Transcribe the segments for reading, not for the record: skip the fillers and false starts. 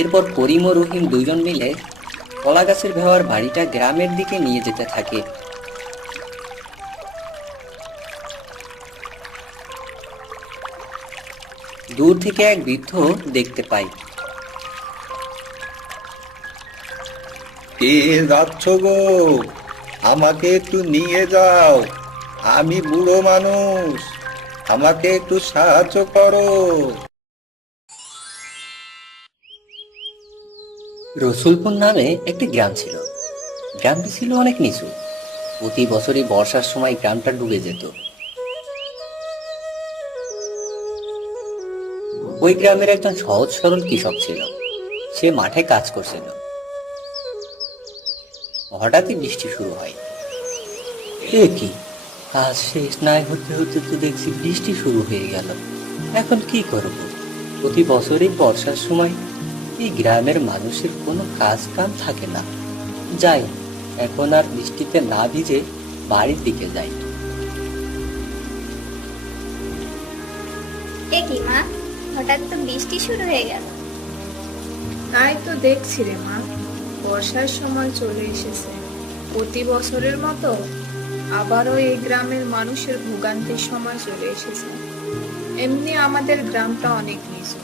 এরপর করিম ও রহিম দুজন মিলে কলা গাছের ভেওয়ার বাড়িটা গ্রামের দিকে নিয়ে যেতে থাকে। দূর থেকে এক বৃদ্ধ দেখতে পায়। কে যাচ্ছ গো? আমাকে একটু নিয়ে যাও। আমি বুড়ো মানুষ, আমাকে একটু সাহায্য করো। রসুলপুর নামে একটি গ্রাম ছিল। গ্রামটি ছিল অনেক নিচু। প্রতি বছরই বর্ষার সময় গ্রামটা ডুবে যেত। ওই গ্রামের একজন সহজ সরল কৃষক ছিল। সে মাঠে কাজ করছিল। হঠাৎই বৃষ্টি শুরু হয়। এ কি, কাজ শেষ নাই হতে হতে তো দেখছি বৃষ্টি শুরু হয়ে গেল। এখন কি করব? প্রতি বছরই বর্ষার সময় এই গ্রামের মানুষের কোনো কাজ কাম থাকে না। যাই, এখন আর বৃষ্টিতে না ভিজে বাড়ির দিকে যাই। এ কি মা, হঠাৎ তো বৃষ্টি শুরু হয়ে গেল। তাই তো দেখছি রে মা, বর্ষার সময় চলে এসেছে। প্রতি বছরের মতো আবারও এই গ্রামের মানুষের ভোগান্তির সময় চলে এসেছে। এমনি আমাদের গ্রামটা অনেক নিচু।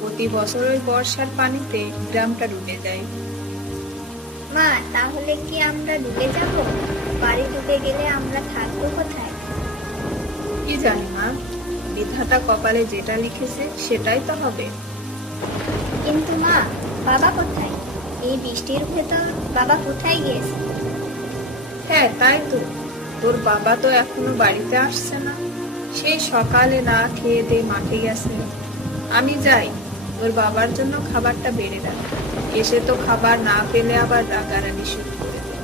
প্রতি বছর ওই বর্ষার পানিতে গ্রামটা ডুবে যায়। মা, তাহলে কি আমরা ডুবে যাব? বাড়ি ডুবে গেলে আমরা থাকবো কোথায়? কি জানি মা, বিধাতা কপালে যেটা লিখেছে সেটাই তো হবে। কিন্তু মা, বাবা কোথায়? এই বৃষ্টির ভেতর বাবা কোথায় গিয়েছে? হ্যাঁ তাই তো, তোর বাবা তো এখনো বাড়িতে আসছে না। সেই সকালে না খেয়ে দিয়ে মাঠে গেছে। আমি যাই, তোর বাবার জন্য খাবারটা বেড়ে রাখ। এসে তো খাবার না পেলে আবার রাগারাগি শুরু করে দেবে।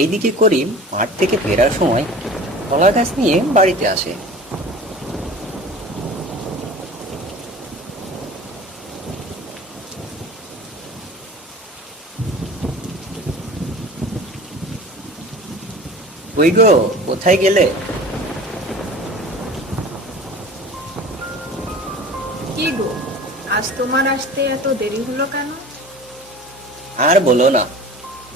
এইদিকে করিম মাঠ থেকে ফেরার সময় কলা গাছ নিয়ে বাড়িতে আসে। কই গো, কোথায় গেলে? কি গো, আজ তোমার আসতে এত দেরি হলো কেন? আর বলো না,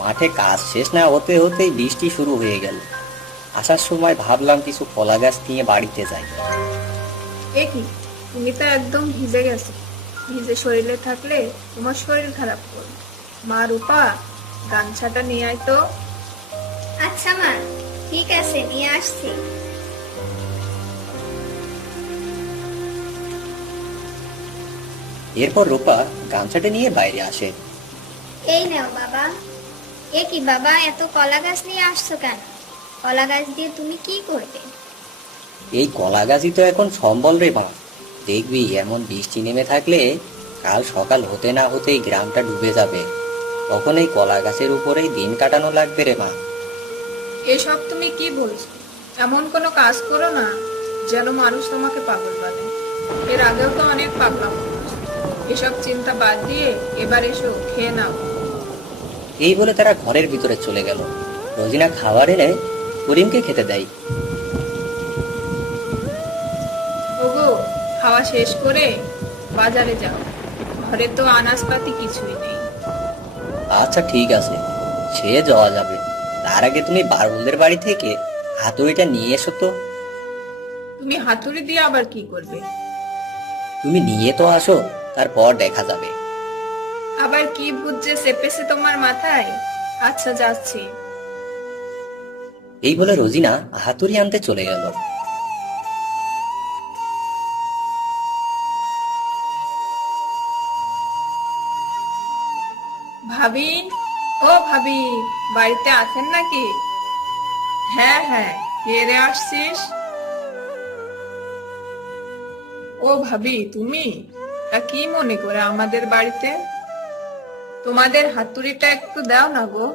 মাঠে কাজ শেষ না হতে হতেই বৃষ্টি শুরু হয়ে গেল। আসার সময় ভাবলাম কিছু কলা গাছ নিয়ে বাড়িতে যাই। এ কি, তুমি তো একদম ভিজে গেছো। ভিজে শরীরে থাকলে তোমার শরীর খারাপ করবে। মা রূপা, গামছাটা নিয়ে আয় তো। আচ্ছা মা, ঠিক আছে, নিয়ে আসছি। এরপর রূপা গামছাটা নিয়ে বাইরে আসে। এই নাও বাবা। এ কি বাবা, এত কলা গাছ নিয়ে আসছো কেন? কলা গাছ দিয়ে তুমি কি করবে? এই কলা গাছই তো এখন সম্বল রে মা। দেখবি এমন বৃষ্টি নেমে থাকলে কাল সকাল হতে না হতেই গ্রামটা ডুবে যাবে। তখন এই কলা গাছের উপরেই দিন কাটানো লাগবে রে মা। এসব তুমি কি বলছো? এমন কোনো কাজ করো না যেন মানুষ তোমাকে পাগল বলে। এর আগেও তো অনেক পাগলাম করেছো। এসব চিন্তা বাদ দিয়ে এবার এসো, খেয়ে নাও। এই বলে তারা ঘরের ভিতরে চলে গেল। রোজিনা খাবার এনে করিমকে খেতে দেয়। ওগো, খাওয়া শেষ করে বাজারে যাও। ঘরে তো আনাজপাতি কিছুই নেই। আচ্ছা ঠিক আছে, সে যাওয়া যাবে। তার আগে তুমি বারুলদের বাড়ি থেকে হাতুড়িটা নিয়ে এসো তো। তুমি হাতুড়ি দিয়ে আবার কি করবে? তুমি নিয়ে তো আসো, তারপর দেখা যাবে। আবার কি ভূত যে চেপেছে তোমার মাথায়। আচ্ছা, যাচ্ছি। এই বলে রোজিনা হাতুড়ি আনতে চলে গেল। ভাবি, ও ভাবি, বাড়িতে আছেন নাকি? হ্যাঁ হ্যাঁ, কে রে আসছিস? ও ভাবি, তুমি তা কি মনে করে আমাদের বাড়িতে? তোমাদের হাতুড়িটা একটু দাও না গো।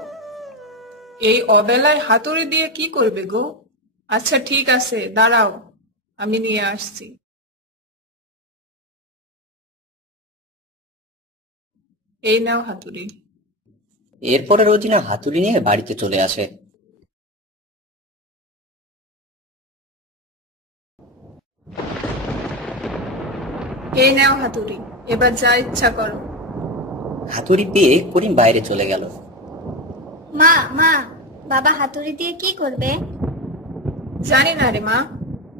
এই অবেলায় হাতুড়ি দিয়ে কি করবে গো? আচ্ছা ঠিক আছে, দাঁড়াও, আমি নিয়ে আসছি। এই নাও হাতুড়ি। এরপরে রোজিনা হাতুড়ি নিয়ে বাড়িতে চলে আসে। এই নাও হাতুড়ি, এবার যা ইচ্ছা করো। হাতুড়ি পেয়ে করিম বাইরে চলে গেল। মা মা, বাবা হাতুড়ি দিয়ে কি করবে? জানি না রে মা,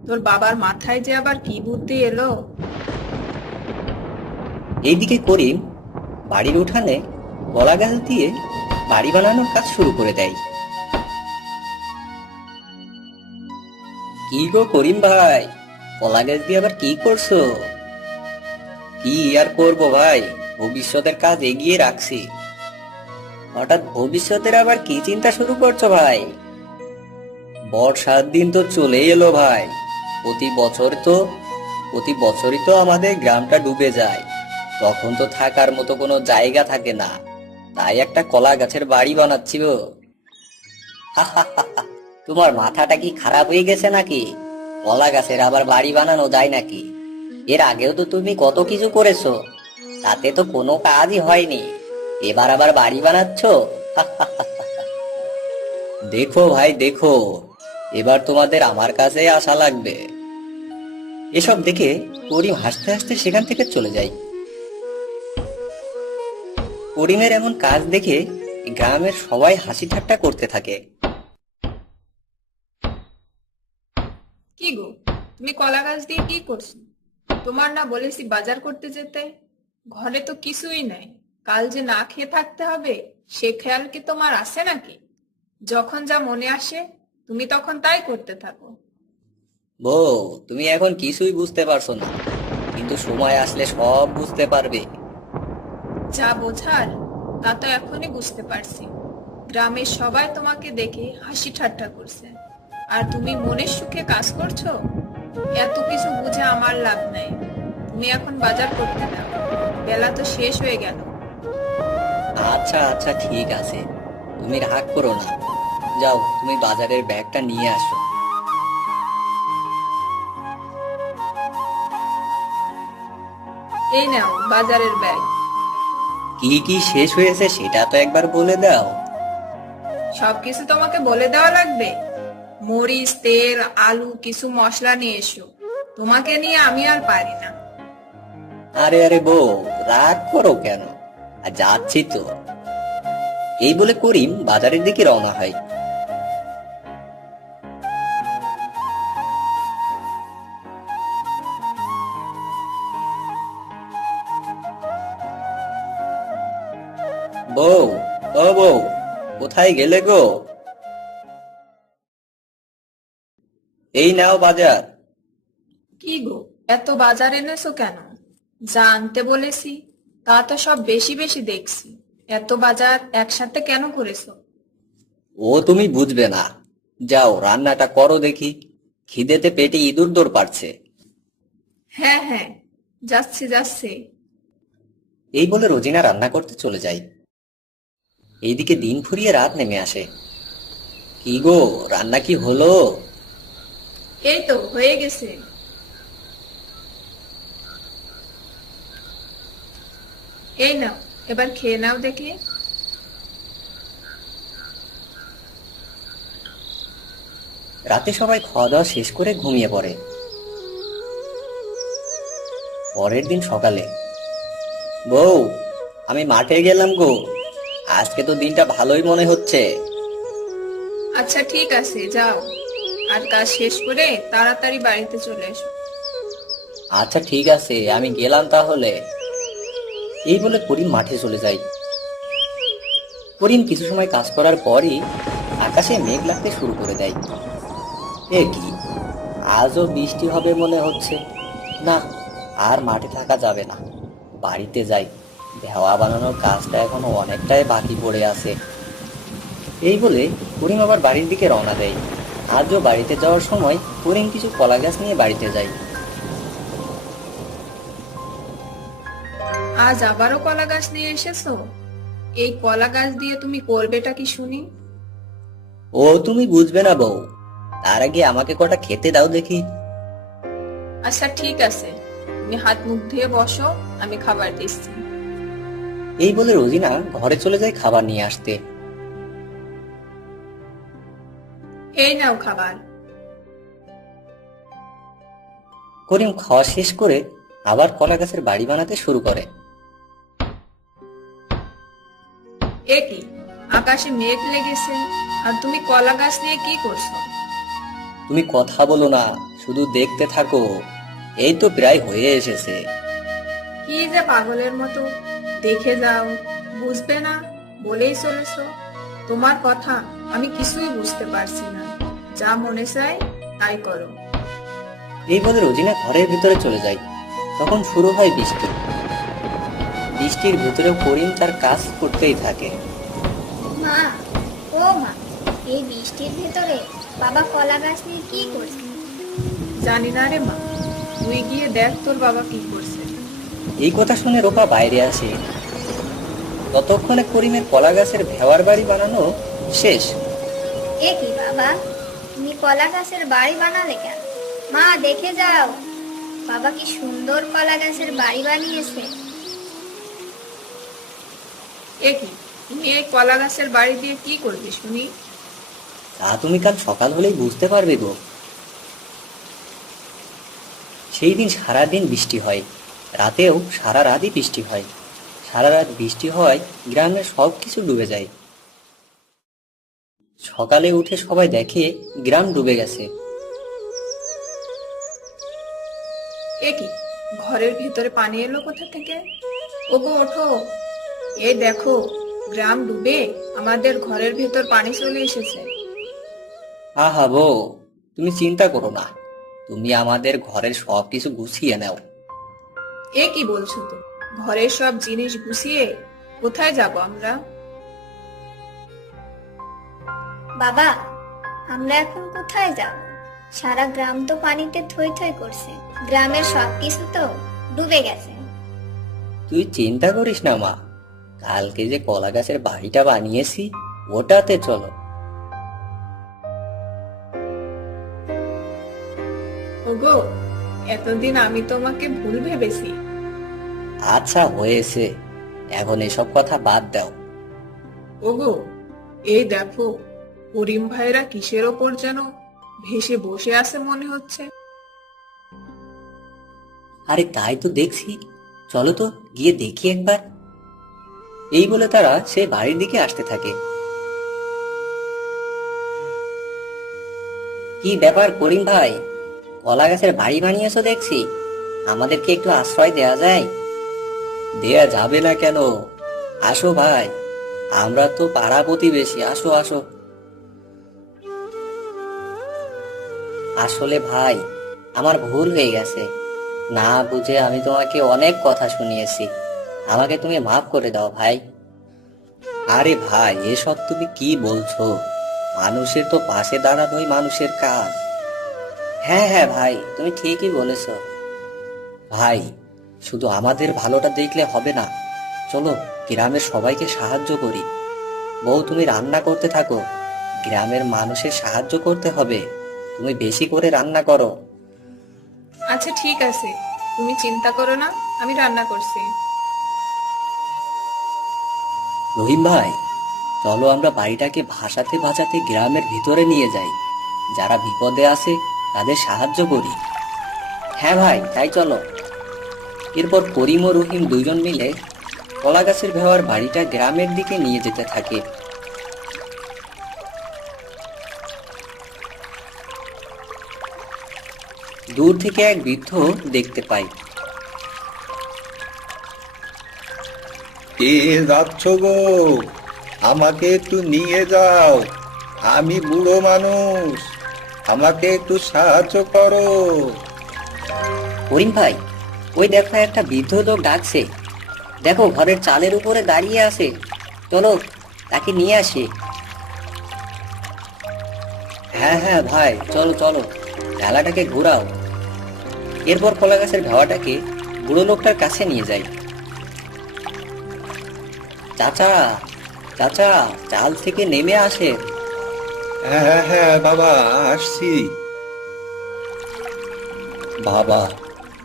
তোর বাবার মাথায় যে আবার কি বুদ্ধি এলো। এইদিকে করিম বাড়ির উঠানে কলা গাছ দিয়ে বাড়ি বানানোর কাজ শুরু করে দেয়। কি গো করিম ভাই, কলা গাছ দিয়ে আবার কি করছো? কি আর করব ভাই, ভবিষ্যতের কাজ এগিয়ে রাখছি। হঠাৎ ভবিষ্যতের আবার কি চিন্তা শুরু করছো ভাই? বর্ষার দিন তো চলে এলো ভাই। প্রতি বছরই তো আমাদের গ্রামটা ডুবে যায়। তখন তো থাকার মতো কোনো জায়গা থাকে না, তাই একটা কলা গাছের বাড়ি বানাচ্ছি গো। তোমার মাথাটা কি খারাপ হয়ে গেছে নাকি? কলা গাছের আবার বাড়ি বানানো যায় নাকি? এর আগেও তো তুমি কত কিছু করেছো, তাতে তো কোনো কাজই হয়নি। এবার আবার বাড়ি বানাচ্ছ? দেখো ভাই দেখো, এবার তোমাদের আমার কাছে আসা লাগবে। এসব দেখে করিম হাসতে হাসতে সেখান থেকে চলে যায়। করিমের এমন কাজ দেখে গ্রামের সবাই হাসি ঠাট্টা করতে থাকে। কি গো, তুমি কলা গাছ দিয়ে কি করছো? তোমার না বলেছি বাজার করতে যেতে? ঘরে তো কিছুই নাই, কাল যে না খেয়ে থাকতে হবে সে খেয়াল কি তোমার আছে নাকি? যখন যা মনে আসে তুমি তখন তাই করতে থাকো। বউ, তুমি এখন কিছুই বুঝতে পারছো না, কিন্তু সময় আসলে সব বুঝতে পারবে। যা বোঝার তা তো এখনই বুঝতে পারছি। গ্রামের সবাই তোমাকে দেখে হাসি ঠাট্টা করছে, আর তুমি মনের সুখে কাজ করছো। এত কিছু বুঝে আমার লাভ নাই, তুমি এখন বাজার করতে দাও, বেলা তো শেষ হয়ে গেল। আচ্ছা আচ্ছা ঠিক আছে, তুমি রাগ করো না। যাও, তুমি বাজারের ব্যাগটা নিয়ে আসো। এই নাও বাজারের ব্যাগ। কি কি শেষ হয়েছে সেটা তো একবার বলে দাও। সবকিছু তোমাকে বলে দেওয়া লাগবে? মরিচ, তেল, আলু, কিছু মশলা নিয়ে এসো, তোমাকে নিয়ে আমি আর পারি না। আরে আরে বউ, রাগ করো কেন? আর যাচ্ছি তো। এই বলে করিম বাজারের দিকে রওনা হয়। বউ, ও বউ, কোথায় গেলে গো? এই নাও বাজার। কি গো, এত বাজার এনেছো কেন? যা আনতে বলেছি তা তো সব বেশি বেশি দেখছি, এত বাজার একসাথে কেন করেছো? ও তুমি বুঝবে না। যাও রান্নাটা করো দেখি, খিদেতে পেটে ইঁদুর দৌড় পারছে। হ্যাঁ হ্যাঁ, যাচ্ছে যাচ্ছে। এই বলে রোজিনা রান্না করতে চলে যায়। এইদিকে দিন ফুরিয়ে রাত নেমে আসে। কি গো, রান্না কি হলো? এই তো হয়ে গেছে। এই নাও, এবার খেয়ে নাও দেখি। রাতে সবাই খাওয়া দাওয়া শেষ করে ঘুমিয়ে পড়ে। পরের দিন সকালে, বউ, আমি মাঠে গেলাম গো। আজকে তো দিনটা ভালোই মনে হচ্ছে। আচ্ছা ঠিক আছে, যাও, আর কাজ শেষ করে তাড়াতাড়ি বাড়িতে চলে এসো। আচ্ছা ঠিক আছে, আমি গেলাম তাহলে। এই বলে করিম মাঠে চলে যায়। করিম কিছু সময় কাজ করার পরই আকাশে মেঘ লাগতে শুরু করে দেয়। এ কি, আজও বৃষ্টি হবে মনে হচ্ছে। না, আর মাঠে থাকা যাবে না, বাড়িতে যাই। ভেওয়া বানানোর কাজটা এখনো অনেকটাই বাকি পড়ে আছে। এই বলে করিম আবার বাড়ির দিকে রওনা দেয়। আজও বাড়িতে যাওয়ার সময় করিম কিছু কলা গাছ নিয়ে বাড়িতে যায়। আজ আবারও কলা গাছ নিয়ে এসেছো? এই কলা গাছ দিয়ে তুমি করবেটা কি শুনি? ও তুমি বুঝবে না বউ, তার আগে আমাকে কটা খেতে দাও দেখি। আচ্ছা ঠিক আছে, তুমি হাত মুখ ধুয়ে বসো, আমি খাবার দিচ্ছি। এই বলে রোজিনা ঘরে চলে যায় খাবার নিয়ে আসতে। এই নাও খাবার। করিম খাওয়া শেষ করে আবার কলা গাছের বাড়ি বানাতে শুরু করে। এ কি, আকাশে মেঘ লেগেছে আর তুমি কলা গাছ নিয়ে কি করছো? তুমি কথা বলো না, শুধু দেখতে থাকো। এই তো প্রায় হয়ে এসেছে। কি যে পাগলের মতো, দেখে যাও, বুঝবে না বলেই চলেছো। তোমার কথা আমি কিছুই বুঝতে পারছি না, যা মনে চায় তাই করো। এই বলে রোজিনা ঘরের ভিতরে চলে যায়। তখন শুরু হয় বৃষ্টি। বৃষ্টির ভিতরেও করিম তার কাজ করতেই থাকে। মা, ও মা, এই বৃষ্টির ভেতরে বাবা কলা গাছ নিয়ে কি করছে? জানি না রে মা, তুই গিয়ে দেখ তোর বাবা কি করছে। এই কথা শুনে রূপা বাইরে আসে। ততক্ষণে করিমের কলা গাছের ভেওয়ার বাড়ি বানানো শেষ। এ কি বাবা, তুমি কলা গাছের বাড়ি বানালে কেন? মা, দেখে যাও, বাবা কি সুন্দর কলা গাছের বাড়ি বানিয়েছে। এ কি, তুমি এই কলা গাছের বাড়ি দিয়ে কি করবে শুনি? তা তুমি কাল সকাল হলেই বুঝতে পারবে গো। সেই দিন সারাদিন বৃষ্টি হয়, রাতেও সারা রাতই বৃষ্টি হয়। সারা রাত বৃষ্টি হয়, গ্রামের সব কিছু ডুবে যায়। সকালে উঠে সবাই দেখে গ্রাম ডুবে গেছে। এ কি, ঘরের ভিতরে পানি এলো কোথা থেকে? ওগো ওঠো, এই দেখো, গ্রাম ডুবে আমাদের ঘরের ভিতর পানি চলে এসেছে। আহা বউ, তুমি চিন্তা করো না, তুমি আমাদের ঘরের সব কিছু গুছিয়ে নাও। এ কি বলছো তো? ঘরের সব জিনিস গুছিয়ে কোথায় যাব আমরা? বাবা, আমরা এখন কোথায় যাব? সারা গ্রাম তো পানিতে থই থই করছে, গ্রামের সবকিছু তো ডুবে গেছে। তুই চিন্তা করিস না মা, কালকে যে কলা গাছের বাড়িটা বানিয়েছি ওটাতে চলো। ওগো, এতদিন আমি তোমাকে ভুল ভেবেছি। আচ্ছা হয়েছে, এখন এসব কথা বাদ দাও। ওগো, এই দেখো, করিম ভাইরা কিসের ওপর যেন ভেসে বসে আছে মনে হচ্ছে। আরে তাই তো দেখছি, চলো তো গিয়ে দেখি একবার। এই বলে তারা সে বাড়ির দিকে আসতে থাকে। কি ব্যাপার করিম ভাই, কলা গাছের বাড়ি বানিয়েছো দেখছি, আমাদেরকে একটু আশ্রয় দেয়া যায়? দেয়া যাবে না কেন, আসো ভাই, আমরা তো পাড়া প্রতিবেশী, আসো আসো। আসলে ভাই, আমার ভুল হয়ে গেছে, না বুঝে আমি তোমাকে অনেক কথা শুনিয়েছি, আমাকে তুমি মাফ করে দাও ভাই। আরে ভাই, এসব তুমি কি বলছো? মানুষের তো পাশে দাঁড়ানোই মানুষের কাজ। হ্যাঁ হ্যাঁ ভাই, তুমি ঠিকই বলেছো। ভাই, শুধু আমাদের ভালোটা দেখলে হবে না, চলো গ্রামের সবাইকে সাহায্য করি। বউ, তুমি রান্না করতে থাকো, গ্রামের মানুষের সাহায্য করতে হবে, তুমি বেশি করে রান্না করো। আচ্ছা ঠিক আছে, তুমি চিন্তা করো না, আমি রান্না করছি। রহিম ভাই, চলো আমরা বাড়িটাকে ভাসাতে ভাসাতে গ্রামের ভিতরে নিয়ে যাই, যারা বিপদে আছে তাদের সাহায্য করি। হ্যাঁ ভাই, তাই চলো। এরপর করিম ও রহিম দুজন মিলে কলা গাছের ভেওয়ার বাড়িটা গ্রামের দিকে নিয়ে যেতে থাকে। দূর থেকে এক বৃদ্ধ দেখতে পায়। কে যাচ্ছ গো? আমাকে একটু নিয়ে যাও, আমি বুড়ো মানুষ, আমাকে একটু সাহায্য করো। করিম ভাই, ওই দেখো একটা বৃদ্ধ লোক ডাকছে, দেখো ঘরের চালের উপরে দাঁড়িয়ে আছে, চলো তাকে নিয়ে আসি। হ্যাঁ হ্যাঁ ভাই, চলো চলো, ঢালাটাকে ঘোরাও। এরপর কলা গাছের ভেওয়াটাকে বুড়ো লোকটার কাছে নিয়ে যাই। চাচা, চাচা, চাল থেকে নেমে আসে। হ্যাঁ হ্যাঁ হ্যাঁ বাবা, আসছি। বাবা,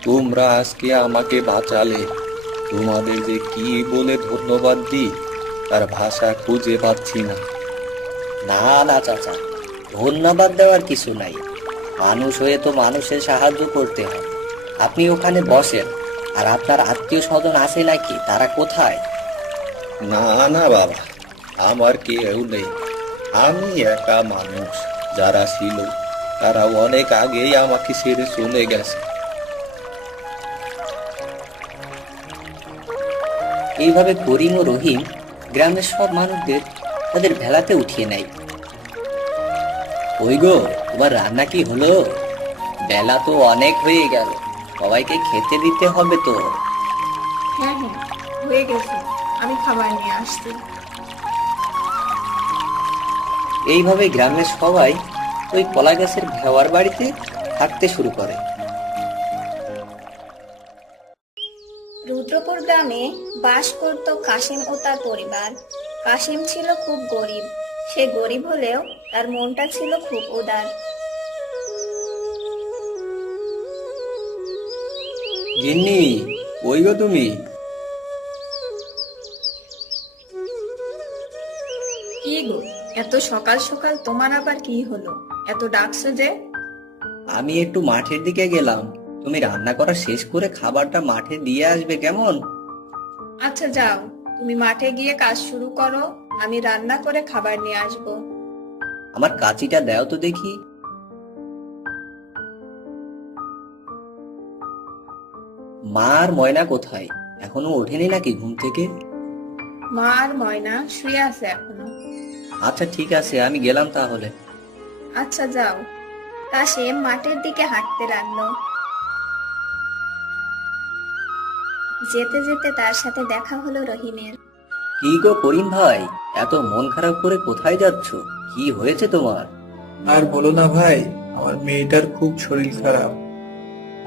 তোমরা আজকে আমাকে বাঁচালে, তোমাদের যে কি বলে ধন্যবাদ দিই তার ভাষা খুঁজে পাচ্ছি না। না না চাচা, ধন্যবাদ দেওয়ার কিছু নাই, মানুষ হয়ে তো মানুষের সাহায্য করতে হয়। আপনি ওখানে বসেন, আর আপনার আত্মীয় স্বজন আছে নাকি? তারা কোথায়? না না বাবা, আমার কেউ নেই। আমি একা মানুষ। যারা ছিল তারা অনেক আগেই আমাকে ছেড়ে চলে গেছে। এইভাবে করিম ও রহিম গ্রামের সব মানুষদের তাদের ভেলাতে উঠিয়ে নেয়। ওই গো, তোমার রান্না কি হলো? বেলা তো অনেক হয়ে গেল, সবাইকে খেতে দিতে হবে তো। হ্যাঁ হ্যাঁ, হয়ে গেছে, আমি খাবার নিয়ে আসছি। এইভাবে গ্রামের সবাই ওই কলা গাছের ভেওয়ার বাড়িতে থাকতে শুরু করে। রুদ্রপুর গ্রামে বাস করত কাশেম ও তার পরিবার। কাশেম ছিল খুব গরিব। সে গরিব হলেও তার মনটা ছিল খুব উদার। গিন্নি, ওই গো তুমি। কি গো, এত সকাল সকাল তোমার আবার কি হলো? এত ডাকছো যে? আমি একটু মাঠের দিকে গেলাম, তুমি রান্না করা শেষ করে খাবারটা মাঠে দিয়ে আসবে কেমন? আচ্ছা যাও, তুমি মাঠে গিয়ে কাজ শুরু করো, আমি রান্না করে খাবার নিয়ে আসবো। আমার কাঁচিটা দাও তো দেখি। মা আর ময়না কোথায়? এখনো ওঠেনি নাকি ঘুম থেকে? মা আর ময়না শুয়ে আছে এখনো। আচ্ছা ঠিক আছে, আমি গেলাম তাহলে। আচ্ছা যাও। কাশেম মাঠের দিকে হাঁটতে লাগলো। যেতে যেতে তার সাথে দেখা হলো রহিমের। কি গো করিম ভাই, এত মন খারাপ করে কোথায় যাচ্ছ? কি হয়েছে তোমার? আর বলো না ভাই, আমার মেয়েটার খুব শরীর খারাপ।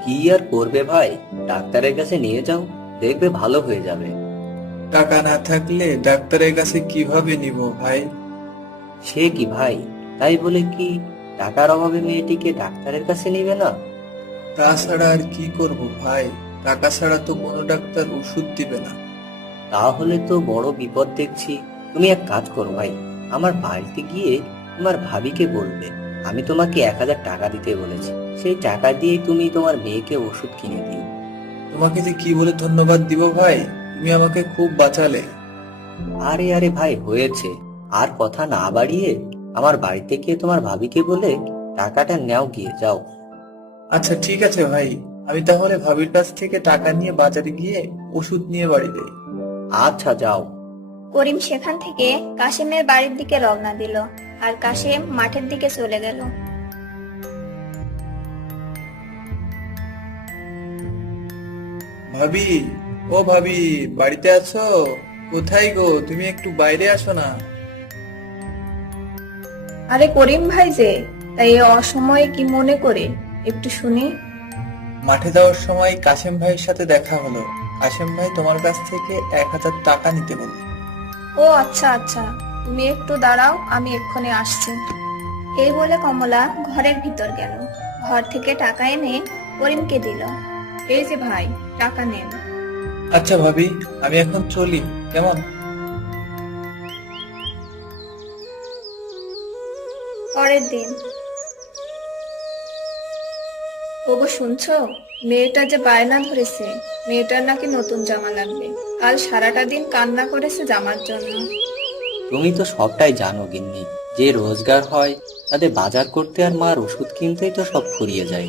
কি আর করবে ভাই, ডাক্তারের কাছে নিয়ে যাও, দেখবে ভালো হয়ে যাবে। টাকা না থাকলে ডাক্তারের কাছে কিভাবে নিব ভাই? সে কি ভাই, তাই বলে কি টাকার অভাবে মেয়েটিকে ডাক্তারের কাছে নিবে না? তাছাড়া আর কি করব ভাই, টাকা ছাড়া তো কোনো ডাক্তার ওষুধ দিবে না। তাহলে তো বড় বিপদ দেখছি। তুমি এক কাজ করো ভাই, আমার বাড়িতে গিয়ে তোমার ভাবিকে বলবে আমি তোমাকে 1000 টাকা দিতে বলেছি। সেই টাকা দিয়ে তুমি তোমার মেয়েকে ওষুধ কিনে দিও। তোমাকে যে কি বলে ধন্যবাদ দিব ভাই, তুমি আমাকে খুব বাঁচালে। আরে আরে ভাই, হয়েছে, আর কথা না বাড়িয়ে আমার বাড়িতে গিয়ে তোমার ভাবিকে বলে টাকাটা নেও, গিয়ে যাও। আচ্ছা ঠিক আছে ভাই, আমি তাহলে ভাবির কাছ থেকে টাকা নিয়ে বাজারে গিয়ে ওষুধ নিয়ে বাড়ি যাই। আচ্ছা যাও। করিম সেখান থেকে কাশেমের বাড়ির দিকে রওনা দিল, আর কাশেম মাঠের দিকে চলে গেল। ভাবি, ও ভাবি, বাড়িতে আছো? কোথায় গো, তুমি একটু বাইরে আসো না। আরে করিম ভাই যে, তাই এই অসময়ে কি মনে করে? একটু শুনি। মাঠে যাওয়ার সময় কাশেম ভাইয়ের সাথে দেখা হলো। কাশেম ভাই তোমার কাছ থেকে 1000 টাকা নিতে বলল। ও আচ্ছা আচ্ছা, তুমি একটু দাঁড়াও, আমি এক্ষুনি আসছি। এই বলে কমলা ঘরের ভিতর গেল। ঘর থেকে টাকা এনে করিমকে দিল। এই যে ভাই, টাকা নেন। আচ্ছা ভাবি, আমি এখন চলি, কেমন? পরের দিন। ওগো শুনছো, মেয়েটা যে বায়না ধরেছে, মেয়েটার নাকি নতুন জামা লাগবে। কাল সারাটা দিন কান্না করেছে জামার জন্য। তুমি তো সবটাই জানো গিন্নি, যে রোজগার হয় তাতে বাজার করতে আর মার ওষুধ কিনতেই তো সব ফুরিয়ে যায়।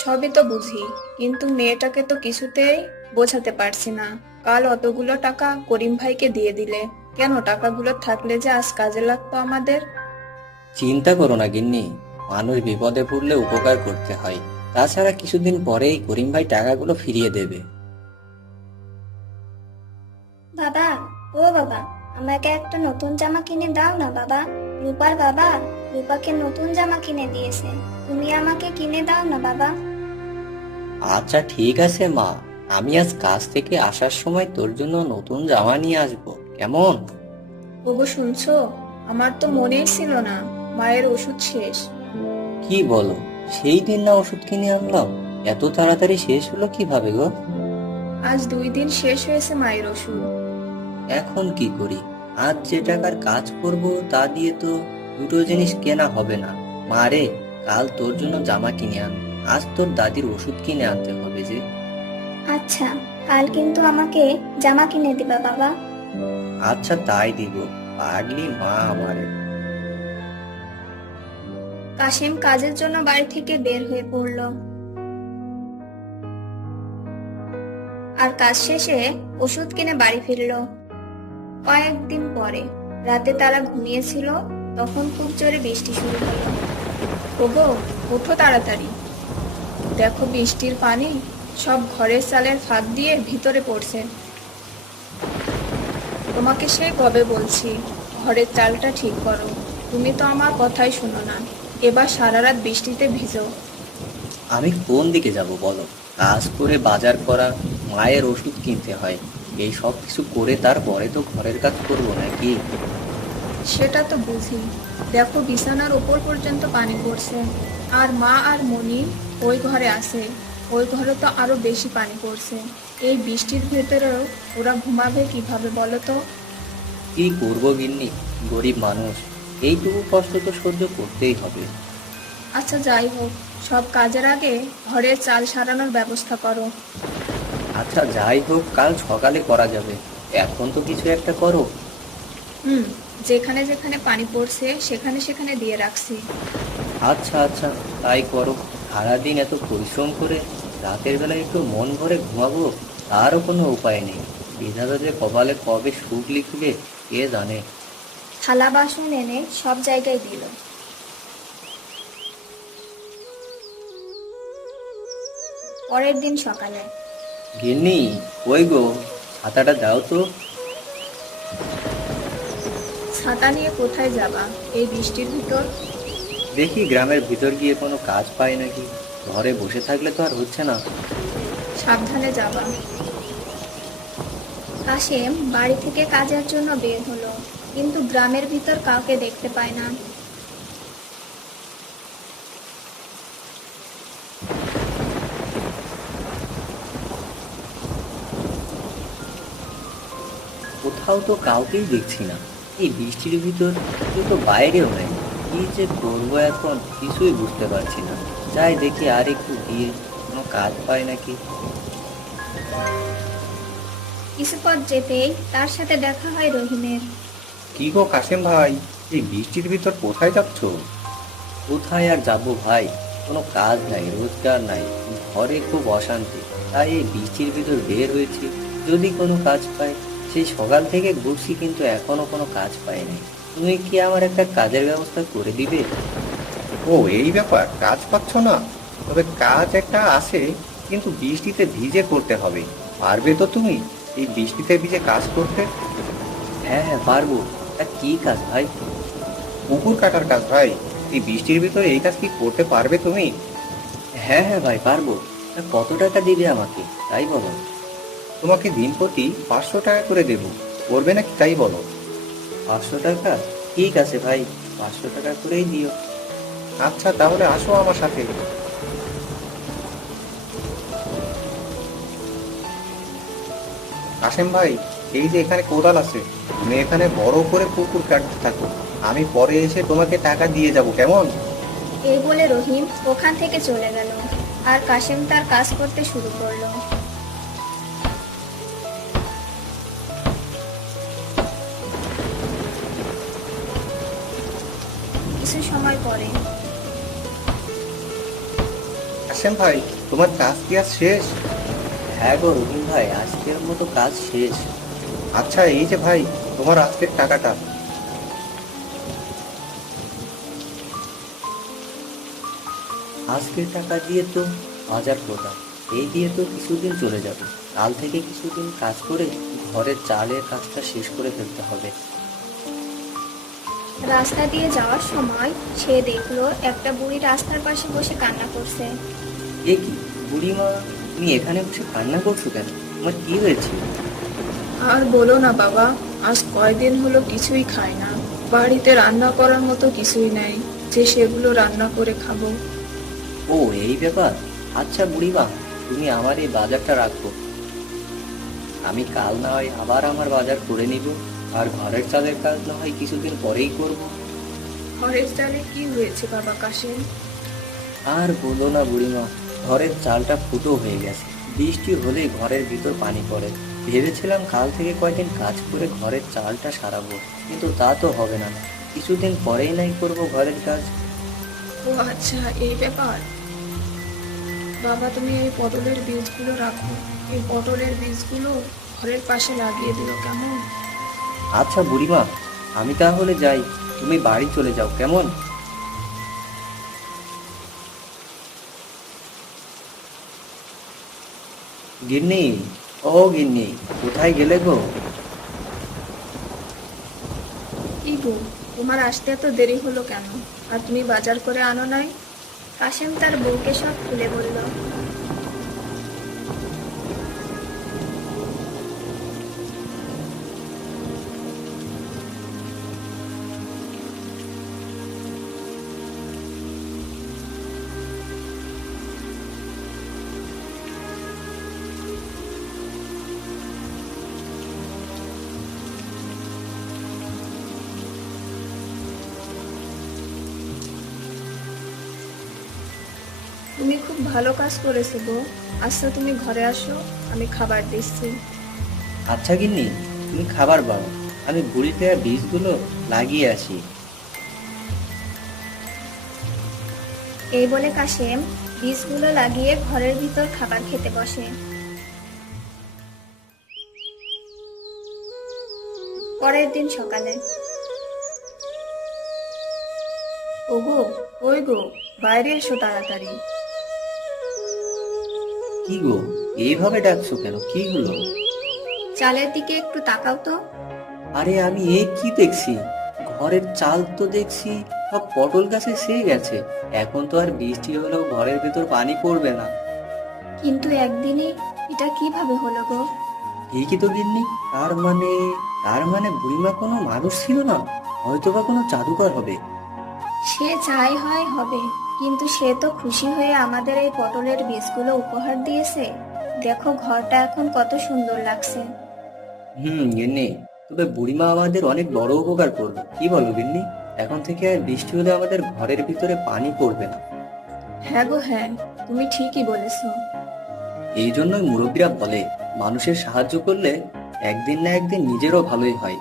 সবই তো বুঝি, কিন্তু মেয়েটাকে তো কিছুতেই বোঝাতে পারছি না। কাল অতগুলো টাকা করিম ভাইকে দিয়ে দিলে কেন? টাকাগুলো থাকলে যে আজ কাজে লাগতো আমাদের। চিন্তা করো না গিন্নি, মানুষ বিপদে পড়লে উপকার করতে হয়। তাছাড়া কিছুদিন পরেই করিম ভাই টাকাগুলো ফিরিয়ে দেবে। বাবা, ও বাবা, আমাকে একটা নতুন জামা কিনে দাও না বাবা। রূপার বাবা রূপাকে নতুন জামা কিনে দিয়েছে, তুমি আমাকে কিনে দাও না বাবা। আচ্ছা ঠিক আছে মা, আমি আজ কাজ থেকে আসার সময় তোর জন্য নতুন জামা নিয়ে আসবো, কেমন? ওগো শুনছো, আমার তো মনেই ছিল না মায়ের ওষুধ শেষ। কি বলো, সেই দিন না ওষুধ কিনে আনলাম? এত তাড়াতাড়ি শেষ হলো কিভাবে গো? আজ 2 দিন শেষ হয়েছে মায়ের ওষুধ। এখন কি করি? আজ যে টাকার কাজ করব তা দিয়ে তো দুটো জিনিস কেনা হবে না। মা রে, কাল তোর জন্য জামা কিনে আন, আজ তোর দাদির ওষুধ কিনে আনতে হবে যে। আচ্ছা, কাল কিন্তু আমাকে জামা কিনে দিবা বাবা। আচ্ছা তাই দিব, পাগলি মা আমারে। কাশেম কাজের জন্য বাড়ি থেকে বের হয়ে পড়ল। আর কাজ শেষে ওষুধ কিনে বাড়ি ফিরল। কয়েকদিন পরে রাতে তারা ঘুমিয়েছিল, তখন খুব জোরে বৃষ্টি শুরু হলো। ওগো, ওঠো তাড়াতাড়ি, দেখো বৃষ্টির পানি সব ঘরের চালের ফাঁক দিয়ে ভিতরে পড়ছে। তোমাকে সেই কবে বলছি ঘরের চালটা ঠিক করো, তুমি তো আমার কথাই শোনো না। এবার সারা রাত বৃষ্টিতে ভিজো। আমি কোন দিকে যাব বলো? কাজ করে বাজার করা, মায়ের ওষুধ কিনতে হয়, এই সব কিছু করে তারপরে তো ঘরের কাজ করবো নাকি? সেটা তো বুঝি, দেখো বিছানার উপর পর্যন্ত পানি পড়ছে। আর মা আর মনি ওই ঘরে আছে, ওই ঘরে তো আরো বেশি পানি পড়ছে। এই বৃষ্টির ভেতরেও ওরা ঘুমাবে কিভাবে বলো তো? কি করবো গিন্নি, গরিব মানুষ, এইটুকু কষ্ট তো সহ্য করতেই হবে। আচ্ছা যাই হোক, সব কাজের আগে ঘরের চাল সারানোর ব্যবস্থা করো। আচ্ছা যাই হোক, কাল সকালে করা যাবে, এখন তো কিছু একটা করো। যেখানে যেখানে পানি পড়ছে সেখানে সেখানে দিয়ে রাখছি। আচ্ছা আচ্ছা তাই করো। সারাদিন এত পরিশ্রম করে রাতের বেলা একটু মন ভরে ঘুমাবো, তারও কোনো উপায় নেই। বিধাতা যে কপালে কবে সুখ লিখবে কে জানে। থালা বাসন এনে সব জায়গায় দিল। পরের দিন সকালে গিন্নি, ওই গো, ছাতাটা দাও তো। ছাতা নিয়ে কোথায় যাবা এই বৃষ্টির ভিতর? দেখি গ্রামের ভিতর গিয়ে কোনো কাজ পাই নাকি, ঘরে বসে থাকলে তো আর হচ্ছে না। সাবধানে যাবা। কাশেম বাড়ি থেকে কাজের জন্য বের হলো, কিন্তু গ্রামের ভিতর কাউকে দেখতে পায় না। কোথাও তো কাউকেই দেখছি না, এই বৃষ্টির ভিতর কেউ তো বাইরেও নেই। কি যে করবো এখন কিছুই বুঝতে পারছি না। যাই দেখি আর একটু গিয়ে কোনো কাজ পাই নাকি। কিছু পথ যেতেই তার সাথে দেখা হয় রহিমের। কি গো কাশেম ভাই, এই বৃষ্টির ভিতর কোথায় যাচ্ছ? কোথায় আর যাবো ভাই, কোনো কাজ নাই, রোজগার নাই, ঘরে খুব অশান্তি, তাই এই বৃষ্টির ভিতর বের হয়েছি। যদি কোনো কাজ পাই। সেই সকাল থেকে ঘুরছি কিন্তু এখনো কোনো কাজ পাইনি। তুমি কি আমার একটা কাজের ব্যবস্থা করে দিবে? ও এই ব্যাপার, কাজ পাচ্ছ না? তবে কাজ একটা আছে, কিন্তু বৃষ্টিতে ভিজে করতে হবে। পারবে তো তুমি এই বৃষ্টিতে ভিজে কাজ করতে? হ্যাঁ হ্যাঁ পারবো। তা কি কাজ ভাই? পুকুর কাটার কাজ ভাই। এই বৃষ্টির ভিতরে এই কাজ কি করতে পারবে তুমি? হ্যাঁ হ্যাঁ ভাই পারবো। তা কত টাকা দিবে আমাকে তাই বলো। তোমাকে দিন প্রতি 500 টাকা করে দেবো, করবে নাকি তাই বলো? 500 টাকা? ঠিক আছে ভাই, 500 টাকা করেই দিও। আচ্ছা তাহলে আসো আমার সাথে। কাশেম ভাই, এই যে এখানে কোদাল আছে, তুমি এখানে বড় করে পুকুর কাটতে থাকো, আমি পরে এসে তোমাকে টাকা দিয়ে যাব, কেমন? এই বলে রহিম ওখান থেকে চলে গেল, আর কাশেম তার কাজ করতে শুরু করলো। কিছু সময় পরে কাশেম ভাই, তোমার কাজ কি আজ শেষ? হ্যাঁ গো রহিম ভাই, আজকের মতো কাজ শেষ। আচ্ছা এই যে ভাই, তোমার আজকের টাকাটা। আজকের টাকা দিয়ে তো বাজার করলাম, এই দিয়ে তো কিছুদিন চলে যাবে। কাল থেকে কিছুদিন কাজ করে ঘরের চালের কাজটা শেষ করে ফেলতে হবে। রাস্তা দিয়ে যাওয়ার সময় সে দেখলো একটা বুড়ি রাস্তার পাশে বসে কান্না করছে। এ কি বুড়িমা, তুমি এখানে বসে কান্না করছো কেন? তোমার কি হয়েছে? আর বলো না বাবা, আজ কয়দিন হলো কিছুই খাই না। বাড়িতে রান্না করার মতো কিছুই নাই যে সেগুলো রান্না করে খাবো। ও এই ব্যাপার। আচ্ছা বুড়িমা, তুমি আমার এই বাজারটা রাখো, আমি কাল না হয় আবার আমার বাজার করে নিব। আর ঘরের চালের কাজ না হয় কিছুদিন পরেই করব। ঘরের চালে কি হয়েছে বাবা কাশেম? আর বলো না বুড়িমা, ঘরের চালটা ফুটো হয়ে গেছে, বৃষ্টি হলে ঘরের ভিতর পানি পড়ে। ভেবেছিলাম কাল থেকে কয়দিন কাজ করে ঘরের চালটা সারাবো, কিন্তু তা তো হবে না। কিছুদিন পরেই নাই করব ঘরের কাজ। ও আচ্ছা, এই ব্যাপার। বাবা, তুমি এই পটলের বীজগুলো রাখো। এই পটলের বীজগুলো ঘরের পাশে লাগিয়ে দিও, কেমন? আচ্ছা বুড়িমা, আমি তাহলে যাই, তুমি বাড়ি চলে যাও, কেমন? গিন্নি, ও গিন্নি, কোথায় গেলে গো? কি গো, তোমার আসতে এত দেরি হলো কেন? আর তুমি বাজার করে আনো নাই? কাশেম তার বউকে সব খুলে বলল। তুমি খুব ভালো কাজ করেছো গো। আচ্ছা, তুমি ঘরে আসো, আমি খাবার দিচ্ছি। আচ্ছা গিন্নি, তুমি খাবার পাও, আমি বুড়ি দেওয়া বীজগুলো লাগিয়ে আসি। এই বলে কাশেম বীজগুলো লাগিয়ে ঘরের ভিতর খাবার খেতে বসে। পরের দিন সকালে ওগো, ওই গো, বাইরে এসো তাড়াতাড়ি। কি গো, এইভাবে ডাকছো কেন? কি হলো? চালের দিকে একটু তাকাও তো। আরে আমি এ কি দেখছি? ঘরের চাল তো দেখছি সব পটল গাছে সেয়ে গেছে। এখন তো আর বৃষ্টি হলেও ঘরের ভেতর পানি পড়বে না। কিন্তু একদিনে এটা কিভাবে হলো গো? ঠিকই তো গিন্নি, তার মানে বুড়িমা কোনো মানুষ ছিল না, হয়তোবা কোনো জাদুকর হবে। সে যাই হয় হবে, কিন্তু সে তো খুশি হয়ে আমাদের এই পটলের বীজগুলো উপহার দিয়েছে। দেখো ঘরটা এখন কত সুন্দর লাগছে। গিন্নি, তবে বুড়িমা আমাদের অনেক বড় উপকার করলো, কি বলো গিন্নি? এখন থেকে আর বৃষ্টি হলে আমাদের ঘরের ভিতরে পানি পড়বে না। হ্যাঁ গো, হ্যাঁ, তুমি ঠিকই বলেছো। এই জন্যই মুরব্বীরা বলে, মানুষের সাহায্য করলে একদিন না একদিন নিজেরও ভালোই হয়।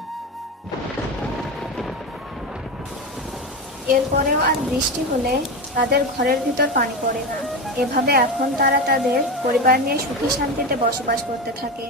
এরপরেও আর বৃষ্টি হলে তাদের ঘরের ভিতর পানি পড়ে না। এভাবে এখন তারা তাদের পরিবার নিয়ে সুখী শান্তিতে বসবাস করতে থাকে।